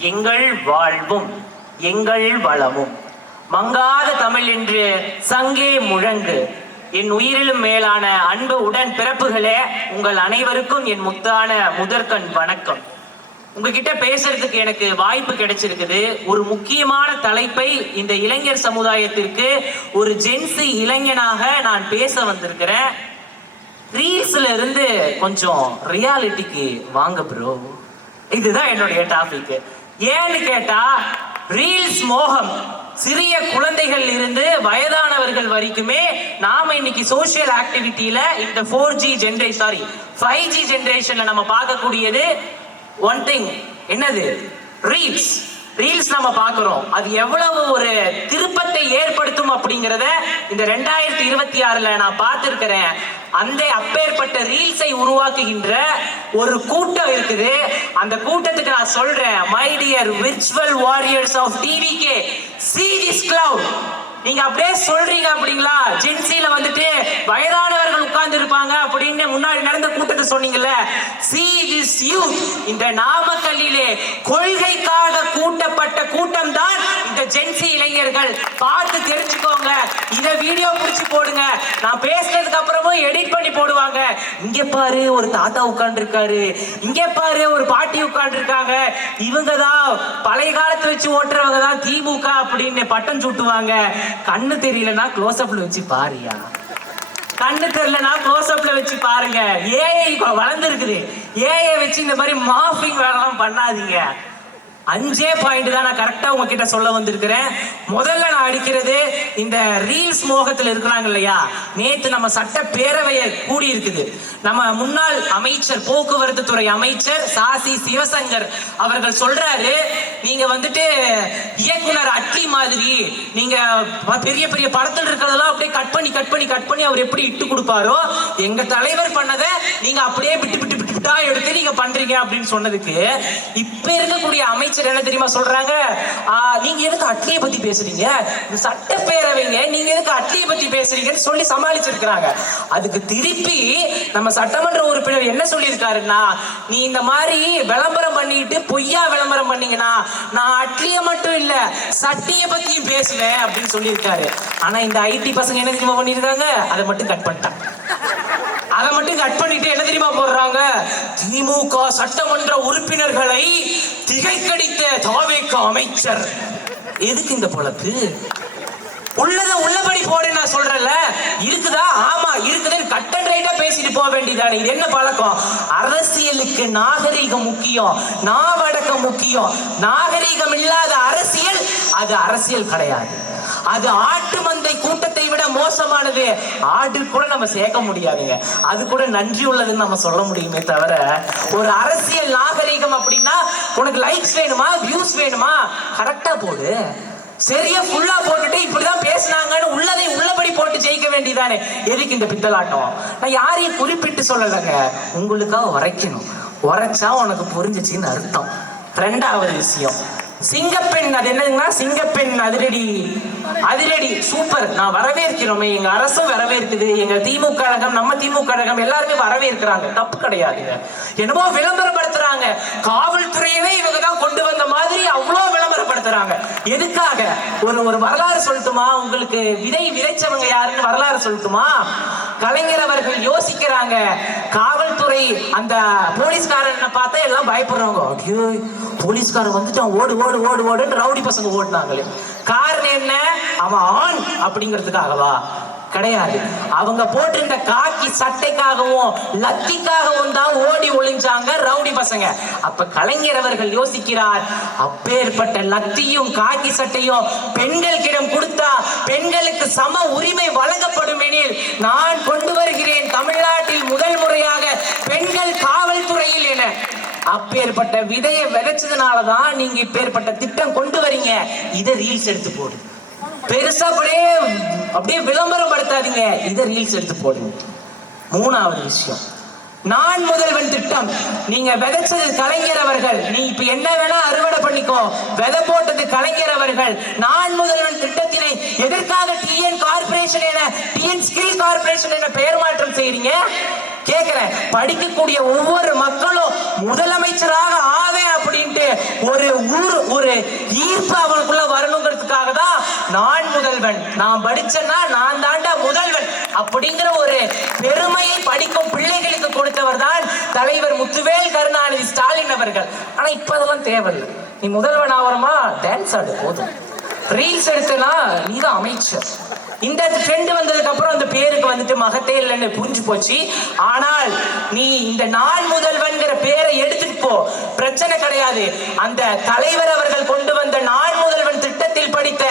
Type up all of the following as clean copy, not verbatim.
எங்கள் வாழ்வும் எங்கள் வளமும் மங்காத தமிழ் என்று சங்கே முழங்கு. என் உயிரிலும் மேலான அன்பு உடன் பிறப்புகளே, உங்கள் அனைவருக்கும் என் முத்தான முதற்கண் வணக்கம். உங்ககிட்ட பேசுறதுக்கு எனக்கு வாய்ப்பு கிடைச்சிருக்குது. ஒரு முக்கியமான தலைப்பை இந்த இளைஞர் சமுதாயத்திற்கு ஒரு ஜென்சி இளைஞனாக நான் பேச வந்திருக்கிறேன். ரீல்ஸ்ல இருந்து கொஞ்சம் ரியாலிட்டிக்கு வாங்க ப்ரோ, இதுதான் என்னுடைய டாபிக். ஏன்னு கேட்டா, ரீல்ஸ் மோகம் சிறிய குழந்தைகள் இருந்து வயதானவர்கள் வரைக்குமே நாம இன்னைக்கு சோசியல் ஆக்டிவிட்டியில இந்த 4G ஜெனரேஷன், சாரி 5G ஜெனரேஷன்ல நம்ம பார்க்கக்கூடியது ஒன் திங். என்னது? ரீல்ஸ். ரீல்ஸ் நம்ம பார்க்கிறோம். அது எவ்வளவு ஒரு திருப்பத்தை ஏற்படுத்தும் அப்படிங்கிறத இந்த 2026ல நான் பார்த்திருக்கிறேன். அந்த அப்பேற்பட்ட ரீல்ஸை உருவாக்குகின்ற ஒரு கூட்டம் இருக்குது. அந்த கூட்டத்துக்கு நான் சொல்றேன், my dear virtual warriors of TVK, see this cloud. நீங்க அப்படியே சொல்றீங்க அப்படிங்களா? ஜென்சில வந்துட்டு வயதானவர்கள் உட்கார்ந்து இருப்பாங்க அப்படின்னு முன்னாடி நடந்த கூட்டத்தை சொன்னீங்கல்ல. see this youth. இந்த நாமக்கல்லிலே கொள்கைக்காக கூட்டப்பட்ட கூட்டம் தான் இந்த ஜென்சி இளைஞர்கள். பார்த்து தெரிஞ்சுக்கோங்க. இத வீடியோ புடிச்சு போடுங்க. நான் பேசுறதுக்கு அப்புறமும் எடிட் பண்ணி போடுவாங்க. இங்க பாரு ஒரு தாத்தா உட்கார்ந்து இருக்காரு, இங்க பாரு ஒரு பாட்டி உட்கார்ந்து இருக்காங்க, இவங்க தான் பழைய காலத்துல வச்சு ஓட்டுறவங்க தான் திமுக அப்படின்னு பட்டம் சூட்டுவாங்க. கண்ணு தெரியலன்னா க்ளோஸ் அப்ல வச்சு பாருயா, கண்ணு தெரியலன்னா க்ளோஸ் அப்ல வச்சு பாருங்க. ஏஐ வளர்ந்து இருக்குது. ஏஐ வச்சு இந்த மாதிரி மாஃபிங் வேலைலாம் பண்ணாதீங்க. 5 பாயிண்ட் தான் நான் கரெக்டா உங்ககிட்ட சொல்ல வந்திருக்கிறேன். முதல்ல நான் அடிக்கிறது, இந்த ரீல்ஸ் மோகத்துல இருக்கிறாங்க இல்லையா. நேத்து நம்ம சட்ட பேரவையை கூடி இருக்குது. நம்ம முன்னாள் அமைச்சர், போக்குவரத்து துறை அமைச்சர் சாசி சிவசங்கர் அவர்கள் சொல்றாரு, நீங்க வந்துட்டு இயக்குனர் அட்லி மாதிரி நீங்க பெரிய பெரிய படத்தில் இருக்கிறதெல்லாம் அப்படியே கட் பண்ணி அவர் எப்படி இட்டு கொடுப்பாரோ, எங்க தலைவர் பண்ணதை நீங்க அப்படியே விட்டு எடுத்து நீங்க பண்றீங்க அப்படின்னு சொன்னதுக்கு இப்ப இருக்கக்கூடிய அமைச்சர் என்ன தெரியுமா சொல்றாங்க? நீங்க எதுக்கு அட்லியை பத்தி பேசுறீங்க? சட்டப்பேரவைங்க, நீங்க எதுக்கு அட்லியை பத்தி பேசுறீங்கன்னு சொல்லி சமாளிச்சிருக்கிறாங்க. அதுக்கு திருப்பி நம்ம சட்டமன்ற உறுப்பினர் என்ன சொல்லியிருக்காருன்னா, நீ இந்த மாதிரி விளம்பரம் பண்ணிட்டு பொய்யா விளம்பரம் பண்ணீங்கன்னா நான் அட்லிய மட்டும் இல்ல சட்டியை பத்தியும் பேசுவேன் அப்படின்னு சொல்லியிருக்காரு. ஆனா இந்த ஐடி பசங்க என்ன தெரியுமா பண்ணிருக்காங்க? அதை மட்டும் கட் பண்ணிட்டாங்க. அதை மட்டும் கட் பண்ணிட்டு என்ன தெரியுமா போடுறாங்க? திமுக சட்டமன்ற உறுப்பினர்களை திகைக்கடித்த தாவேக அமைச்சர். எதுக்கு இந்த பொழப்பு? உள்ளத உள்ளபடி போடு. நான் சொல்றேன்ல, இருக்குதா? ஆமா இருக்குதுன்னு கட் அண்ட் ரைட்டா பேசிட்டு போக வேண்டியதானே. இது என்ன பழக்கம்? அரசியலுக்கு நாகரீகம் முக்கியம், நாவடக்கம் முக்கியம். நாகரீகம் இல்லாத அரசியல் அது அரசியல் கிடையாது. அது ஆட்டு மந்தை கூட்டத்தை விட மோசமானது. ஆடு கூட நம்ம சேர்க்க முடியாதுங்க. அது கூட நன்றி உள்ளதுன்னு நம்ம சொல்ல முடியுமே தவிர, ஒரு அரசியல் நாகரீகம் அப்படின்னா உனக்கு லைக்ஸ் வேணுமா, வியூஸ் வேணுமா, கரெக்டா போடு. சரியா ஃபுல்லா போட்டுட்டு இப்படிதான் பேசினாங்கன்னு உள்ளதை உள்ளபடி போட்டு ஜெயிக்க வேண்டியதானே. எதுக்கு இந்த பித்தலாட்டம்? நான் யாரையும் குறிப்பிட்டு சொல்லலைங்க, உங்களுக்காக உரைக்கணும். உரைச்சா உனக்கு புரிஞ்சிச்சின்னு அர்த்தம். 2வது விஷயம், சிங்கப்பெண். அது என்னதுன்னா, சிங்கப்பெண் அதிரடி சூப்பர். நான் வரவேற்கிறோமே, எங்க அரசும் வரவேற்குது, எங்க திமுக கழகம், நம்ம திமுக கழகம் எல்லாருமே வரவேற்கிறாங்க. தப்பு கிடையாதுங்க. என்னமோ விளம்பரப்படுத்துறாங்க. காவல்துறையவே இவங்க தான் கொண்டு வந்த மாதிரி அவ்வளோ விளம்பரப்படுத்துறாங்க. எதுக்காக? ஒரு வரலாறு சொல்லட்டுமா உங்களுக்கு? விதைச்சவங்க யாருன்னு வரலாறு சொல்லட்டுமா? கலைஞர் அவர்கள் யோசிக்கிறாங்க. காவல்துறை அந்த போலீஸ்காரனை பார்த்தா எல்லாம் பயப்படுறாங்க. ஐயோ போலீஸ்காரன் வந்துட்டான், ஓடு ஓடு ஓடு ஓடுன்னு ரவுடி பசங்க ஓடுனாங்களே. காரணம் என்ன? அவன் ஆண் அப்படிங்கிறதுக்காகவா? கிடையாது. அவங்க போட்டிருந்த காக்கி சட்டைக்காகவும் லத்திக்காகவும் தான் ஓடி ஒளிஞ்சாங்க ரவுடி பசங்க. அப்ப கலைஞர் அவர்கள் யோசிக்கிறார், அப்பேற்பட்ட லத்தியும் காக்கி சட்டையும் பெண்களுக்கிடம் கொடுத்தா பெண்களுக்கு சம உரிமை வழங்கப்படும் எனில் நான் கொண்டு வருகிறேன் தமிழ்நாட்டில் முதல் முறையாக பெண்கள் காவல்துறையில் என. அப்பேற்பட்ட விதையை விதைச்சதுனாலதான் நீங்க இப்பேற்பட்ட திட்டம் கொண்டு வரீங்க. இதை ரீல்ஸ் எடுத்து போடு. பெருசா அப்படியே விளம்பரம் படுத்தாதீங்க, இதை ரீல்ஸ் எடுத்து போடுங்க. 3வது விஷயம், நான் முதல்வன் திட்டம். நீங்க விதைச்சது கலைஞர் அவர்கள், நீ இப்ப என்ன வேணா அறுவடை பண்ணிக்கோ. விதை போட்டது கலைஞர் அவர்கள். நான் முதல்வன் திட்டத்தினை எதற்காக டிஎன் ஸ்கில் கார்பரேஷன் என பெயர் மாற்றம் செய்றீங்க? கேட்கிறேன், படிக்கக்கூடிய ஒவ்வொரு மக்களும் முதலமைச்சராக ஆவேன் அப்படின்ட்டு ஒரு ஈர்ப்பு அவனுக்குள்ள வரணுங்கிறதுக்காக தான் நான் முதல்வன், நான் படிச்சேன்னா நான் தாண்டா முதல்வன் அப்படிங்கிற ஒரு பெருமையை படிக்கும் பிள்ளைகளுக்கு கொடுத்தவர் தான் தலைவர் முத்துவேல் கருணாநிதி ஸ்டாலின் அவர்கள். ஆனா இப்ப அதெல்லாம் தேவையில்லை. நீ முதல்வன் ஆவரமா, டான்ஸ் ஆடு போதும், ரீல்ஸ் எடுத்தனா நீதான் அமைச்சர். இந்த ட்ரெண்ட் வந்ததுக்கு அப்புறம் அந்த பேருக்கு வந்துட்டு மகத்தே இல்லைன்னு புரிஞ்சு போச்சு. ஆனால் நீ இந்த நான் முதல்வன்கிற பேரை எடுத்துட்டு போ, பிரச்சனை கிடையாது. அந்த தலைவர் அவர்கள் கொண்டு வந்த நான் முதல்வன் திட்டத்தில் படித்த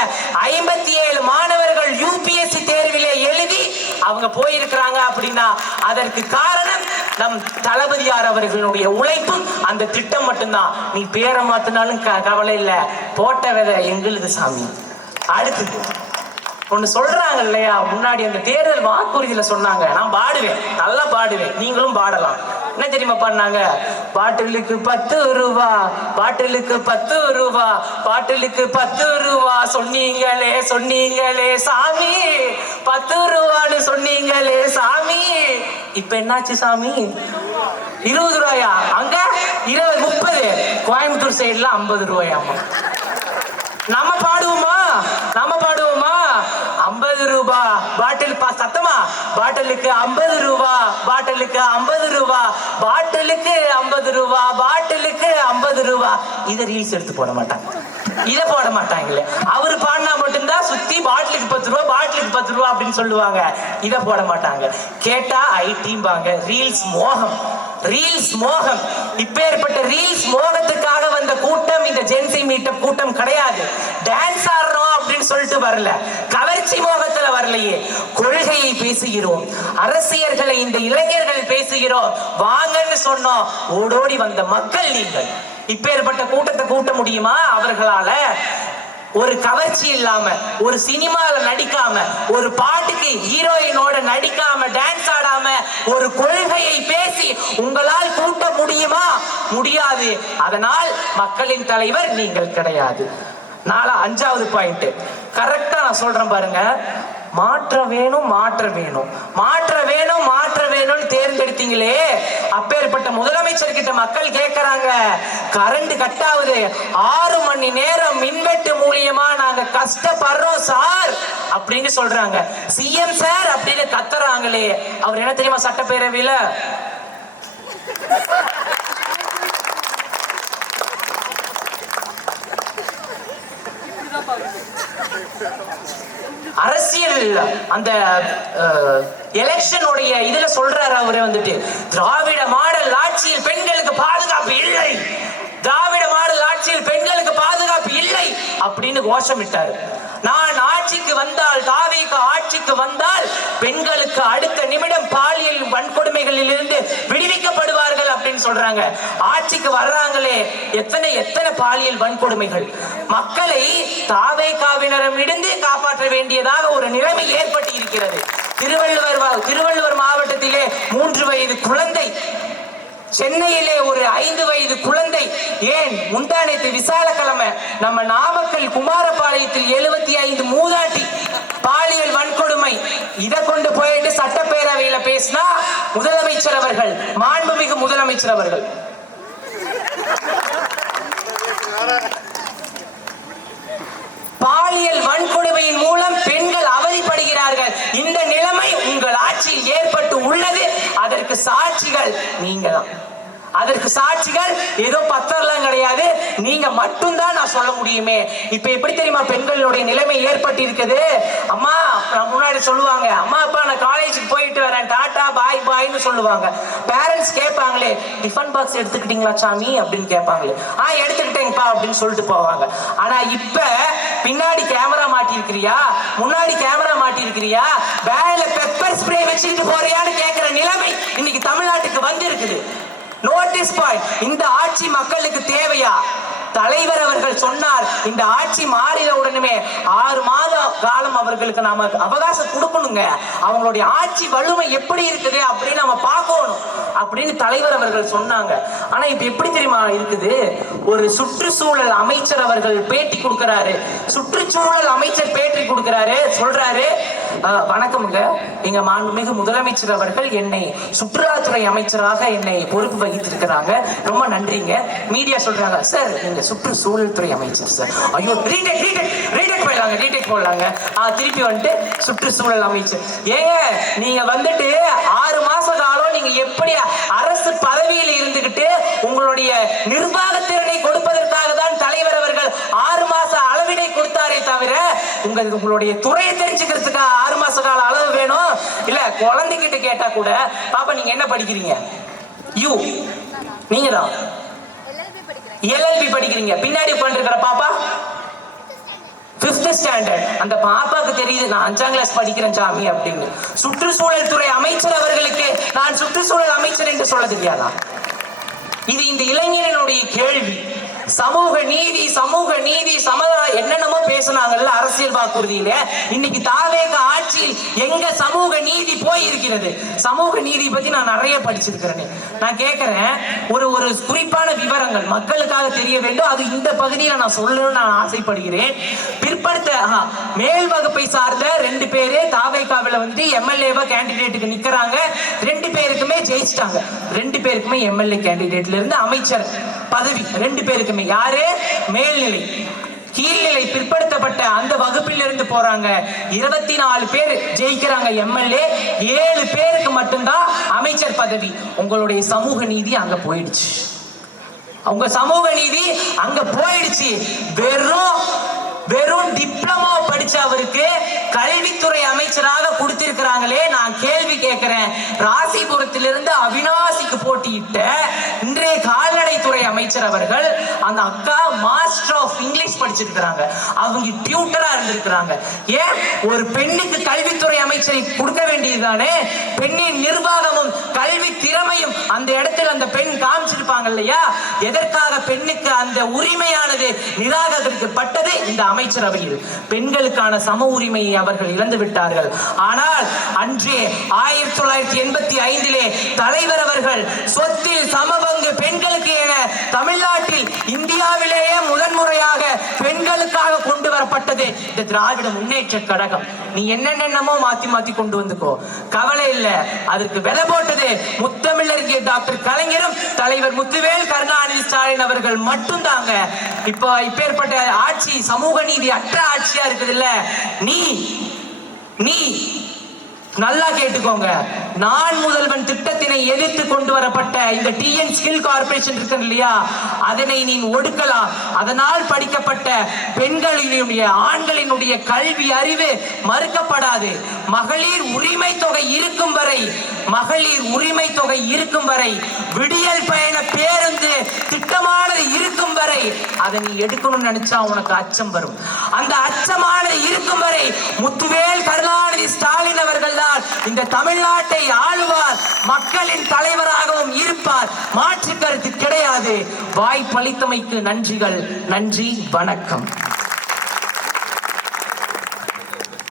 57 மாணவர்கள் UPSC தேர்விலே எழுதி அவங்க போயிருக்கிறாங்க அப்படின்னா அதற்கு காரணம் நம் தளபதியார் அவர்களுடைய உழைப்பும் அந்த திட்டம் மட்டும்தான். நீ பேரை மாத்தினாலும் கவலை இல்லை, போட்ட விதை எங்களுது சாமி. அடுத்து ஒண்ணு சொல்றாங்க இல்லையா, முன்னாடி அந்த தேர்தல் வாக்குறுதியில சொன்னாங்க, நான் பாடுவேன், நல்லா பாடுவேன், நீங்களும் பாடலாம். என்ன தெரியுமா பண்ணாங்க? பாட்டிலுக்கு 10 ரூபா, பாட்டிலுக்கு 10 ரூபா, பாட்டிலுக்கு 10 ரூபா சொன்னீங்களே சொன்னீங்களே சாமி, 10 ரூபான்னு சொன்னீங்களே சாமி. இப்ப என்னாச்சு சாமி? 20 ரூபாயா? அங்க 20 30. கோயம்புத்தூர் சைடுல 50 ரூபாயாமா. நம்ம பாடுவோமா? 50 ரூபா பாட்டில் சத்தமா, பாட்டிலுக்கு 50 ரூபா, பாட்டிலுக்கு 50 ரூபா, பாட்டிலுக்கு 50 ரூபா, பாட்டிலுக்கு 50 ரூபா. இதை ரீல்ஸ் எடுத்து போட மாட்டாங்க, இதை போட மாட்டாங்களே. அவரு பாடினா மட்டும்தான் சுத்தி பாட்டிலுக்கு 10 ரூபா, பாட்டிலுக்கு 10 ரூபா அப்படின்னு சொல்லுவாங்க. இதை போட மாட்டாங்க. கேட்டா ஐடிம்பாங்க. ரீல்ஸ் மோகம், ரீல்ஸ் மோகம். இப்பேற்பட்ட ரீல்ஸ் மோகத்துக்காக வந்த கூட்டம் இந்த ஜென்சி மீட்டப் கூட்டம் கிடையாது. டான்ஸ் ஆடுறோம் அப்படின்னு சொல்லிட்டு வரல, கவர்ச்சி மோகத்துல வரலையே. கொள்கையை பேசுகிறோம், அரசியல்களை இந்த இளைஞர்கள் பேசுகிறோம், வாங்கன்னு சொன்னோம். ஓடோடி வந்த மக்கள் நீங்கள். இப்பேற்பட்ட கூட்டத்தை கூட்ட முடியுமா அவர்களால? ஒரு கவர்ச்சி இல்லாம, ஒரு சினிமால நடிக்காம, ஒரு பாட்டுக்கு ஹீரோயினோட நடிக்காம, டான்ஸ் ஆடாம, ஒரு கொள்கையை பேசி உங்களால் கூட்ட முடியுமா? முடியாது. அதனால் மக்களின் தலைவர் நீங்கள் கிடையாது. 5வது பாயிண்ட் கரெக்டா நான் சொல்றேன் பாருங்க. மாற்ற வேணும், மாற்ற வேணும், மாற்ற வேணும், மாற்ற வேணும்னு தேர்ந்தெடுத்தீங்களே, அப்பேற்பட்ட முதலமைச்சர் கிட்ட மக்கள் கேட்கறாங்க, கரண்ட் கட் ஆகுது, 6 மணி நேரம் மின்வெட்டு மூலியமா நாங்க கஷ்டப்படுறோம் சார் அப்படின்னு சொல்றாங்க. சிஎம் சார் அப்படின்னு கத்துறாங்களே, அவர் என்ன தெரியுமா சட்டப்பேரவையில அரசியல் அந்த எலெக்ஷனுடைய இதுல சொல்றாரு அவரு வந்துட்டு, திராவிட மாடல் ஆட்சியில் பெண்களுக்கு பாதுகாப்பு இல்லை, திராவிட மாடல் ஆட்சியில் பெண்களுக்கு பாதுகாப்பு இல்லை அப்படின்னு கோஷமிட்டாரு. நான் ஆட்சிக்கு வந்தால், தாவேக ஆட்சிக்கு வந்தால் பெண்களுக்கு அடுத்த நிமிடம் பாலியல் வன்கொடுமைகளில் இருந்து விடுவிக்கப்படுவார்கள் அப்படின்னு சொல்றாங்க. ஆட்சிக்கு வர்றாங்களே, எத்தனை பாலியல் வன்கொடுமைகள். மக்களை தாவேகாவினரிடமிருந்து காப்பாற்ற வேண்டியதாக ஒரு நிலைமை ஏற்பட்டு இருக்கிறது. திருவள்ளுவர் மாவட்டத்திலே 3 வயது குழந்தை, சென்னையிலே ஒரு 5 வயது குழந்தை, ஏன் முந்தானத்து விசாலக்கிழமை நம்ம நாமக்கல் குமாரபாளையத்தில் 75 மூதாட்டி பாலியல் வன்கொடுமை. இதை கொண்டு போயிட்டு சட்டப்பேரவையில பேசினா முதலமைச்சர் அவர்கள், மாண்புமிகு முதலமைச்சர் அவர்கள், பாலியல் வன்கொடுமையின் மூலம் பெண்கள் அவதிப்படுகிறார்கள். இந்த நிலைமை உங்கள் ஆட்சியில் ஏற்பட்டு உள்ளது. அதற்கு சாட்சிகள் நீங்க தான். அதற்கு சாட்சிகள் ஏதோ பத்தரெல்லாம் கிடையாது, நீங்க மட்டும்தான் நான் சொல்ல முடியுமே. இப்ப எப்படி தெரியுமா பெண்களுடைய நிலைமை ஏற்பட்டு இருக்குது? அம்மா முன்னாடி சொல்லுவாங்க, அம்மா அப்பா நான் காலேஜுக்கு போயிட்டு வரேன், டாடா பாய் பாய்னு சொல்லுவாங்க. பேரண்ட்ஸ் கேட்பாங்களே, டிஃபன் பாக்ஸ் எடுத்துக்கிட்டீங்களா சாமி அப்படின்னு கேட்பாங்களே, எடுத்துக்கிட்டேங்கப்பா அப்படின்னு சொல்லிட்டு போவாங்க. ஆனா இப்ப பின்னாடி கேமரா மாட்டி இருக்கிறியா, முன்னாடி கேமரா மாட்டி இருக்கிறியா, பேக்ல பெப்பர் ஸ்ப்ரே வச்சுக்கிட்டு போறியான்னு கேட்கிற நிலைமை இன்னைக்கு தமிழ்நாட்டுக்கு வந்து இருக்குது. Notice point. இந்த ஆட்சி மக்களுக்கு தேவையா? தலைவர் அவர்கள் சொன்னார், இந்த ஆட்சி மாறின உடனே 6 மாத காலம் அவர்களுக்கு நாம அவகாசம் கொடுக்கணுங்க, அவங்களுடைய ஆட்சி வலிமை எப்படி இருக்குது அப்படின்னு நம்ம பார்க்கணும் அப்படின்னு தலைவர் அவர்கள் சொன்னாங்க. ஆனா இப்ப எப்படி தெரியுமா இருக்குது? ஒரு சுற்றுச்சூழல் அமைச்சர் அவர்கள் பேட்டி கொடுக்கிறாரு, சுற்றுச்சூழல் அமைச்சர் பேட்டி கொடுக்கிறாரு, சொல்றாரு, வணக்கம்ங்க. எங்க மாண்புமிகு முதலமைச்சர் அவர்கள் என்னை சுற்றுலாத்துறை அமைச்சராக என்னை பொறுப்பு வகித்திருக்கிறாங்க. ரொம்ப நன்றிங்க. மீடியா சொல்றாங்க, சார் நீங்க சுற்றுச்சூழல் துறை அமைச்சர் சார். ஐயோ, ரீடேக் போடலாங்க. திருப்பி வந்துட்டு சுற்றுச்சூழல் அமைச்சர். ஏங்க நீங்க வந்துட்டு 6 மாச காலம் நீங்க எப்படி அரசு பதவியில் இருந்துகிட்டு உங்களுடைய நிர்வாகத்திறனை கொடுப்பதற்காக தான் தலைவர் அவர்கள் 6 மாச அளவினை கொடுத்தாரே தவிர உங்களுடைய துறையை தெரிஞ்சுக்கிறதுக்கு 6 மாச கால அளவு வேணும் இல்ல. குழந்தைகிட்ட கேட்டா கூட, பாப்பா நீங்க என்ன படிக்கிறீங்க? நீங்க தான் LLB படிக்கிறீங்க. பின்னாடி உட்கார்ந்திருக்கிற பாப்பா 5th ஸ்டாண்டர்ட். அந்த பாப்பாக்கு தெரியுது நான் 5ஆம் கிளாஸ் படிக்கிறேன் சாமி அப்படின்னு. சுற்றுச்சூழல் துறை அமைச்சர் அவர்களுக்கு நான் சுற்றுச்சூழல் அமைச்சர் என்று சொல்ல தெரியாதா? இது இந்த இளைஞனுடைய கேள்வி. சமூக நீதி சமுதாயம் என்னென்னமோ பேசினாங்கல்ல அரசியல் வாக்குறுதியில. இன்னைக்கு தாவேக ஆட்சியில் எங்க சமூக நீதி போய் இருக்கிறது? சமூக நீதி பத்தி நான் நிறைய படிச்சிருக்கிறேன். நான் கேட்கிறேன், ஒரு குறிப்பான விவரங்கள் மக்களுக்காக தெரிய வேண்டும். அது இந்த பகுதியில நான் சொல்லணும்னு நான் ஆசைப்படுகிறேன். பிற்படுத்த மேல் வகுப்பை சார்ந்த 2 பேரு தாவேகாவில வந்து எம்எல்ஏவா கேண்டிடேட்டுக்கு நிக்கிறாங்க. 2 பேருக்குமே ஜெயிச்சிட்டாங்க. 2 பேருக்குமே எம்எல்ஏ கேண்டிடேட்ல இருந்து அமைச்சர் பதவி 2 பேருக்குமே. யாரு? மேல்நிலை கீழ்நிலை பிற்படுத்தப்பட்ட அந்த வகுப்பில் இருந்து போறாங்க. 24 பேர் ஜெயிக்கிறாங்க எம்எல்ஏ, 7 பேருக்கு மட்டும்தான் அமைச்சர் பதவி. உங்களுடைய சமூக நீதி அங்க போயிடுச்சு. உங்க சமூக நீதி அங்க போயிடுச்சு. வெறும் டிப்ளமோ படிச்ச அவருக்கு கல்வித்துறை அமைச்சராக கொடுத்திருக்கிறாங்களே. நான் கேள்வி கேட்கிறேன், ராசிபுரத்திலிருந்து அவினாசிக்கு போட்டியிட்ட இன்றைய கால்நடைத்துறை அமைச்சர் அவர்கள் அந்த அக்கா மாஸ்டர் ஆஃப் இங்கிலீஷ் படிச்சிருக்கிறாங்க. அவங்க டியூட்டரா இருந்திருக்கிறாங்க. ஏன் ஒரு பெண்ணுக்கு கல்வித்துறை அமைச்சரை கொடுக்க வேண்டியதுதானே? பெண்ணின் நிர்வாகமும் கல்வி திறமையும் அந்த இடத்தில் அந்த பெண் காமிச்சிருப்பாங்க இல்லையா? எதற்காக பெண்ணுக்கு அந்த உரிமையானது நிராகரிக்கப்பட்டது? இந்த அமைச்சரவையில் பெண்களுக்கான சம உரிமையை அவர்கள் இழந்து விட்டார்கள். ஆனால் அன்றே 1985 தலைவர் அவர்கள் சொத்தில் சமபங்கு பெண்களுக்கு என தமிழ்நாட்டில் இந்தியாவிலேயே முதன்முறையாக பெண்களுக்காக கொண்டு வரப்பட்டது இந்த திராவிட முன்னேற்ற கழகம். நீ என்னென்னமோ மாத்தி கொண்டு வந்துக்கோ, கவலை இல்ல. அதற்கு விலை போட்டது முத்தமிழறிஞர் டாக்டர் கலைஞரும் தலைவர் முத்துவேல் கருணாநிதி ஸ்டாலின் அவர்கள் மட்டும்தாங்க. இப்பேற்பட்ட ஆட்சி சமூக நீதி அற்ற ஆட்சியா இருக்குது இல்ல. நீ நல்லா கேட்டுக்கோங்க. நான் முதல்வன் திட்டத்தினை எதிர்த்து கொண்டு வரப்பட்ட இந்த டிஎன் ஸ்கில் கார்பரேஷன் இருக்கு இல்லையா, அதனை நீ ஒடுக்கலாம். அதனால் படிக்கப்பட்ட பெண்களினுடைய ஆண்களினுடைய கல்வி அறிவு மறுக்கப்படாது. மகளிர் உரிமை தொகை இருக்கும் வரை விடியல் பயண பேருந்து திட்டமானது இருக்கும் வரை அதை நீ எடுக்கணும்னு நினைச்சா உனக்கு அச்சம் வரும். அந்த அச்சமானது இருக்கும் வரை முத்துவேல் கருணாநிதி ஸ்டாலின் அவர்கள் தான் இந்த தமிழ்நாட்டை ஆளுவார், மக்களின் தலைவராகவும் இருப்பார். மாற்று கருத்து கிடையாது. வாய்ப்பளித்தமைக்கு நன்றிகள். நன்றி, வணக்கம்.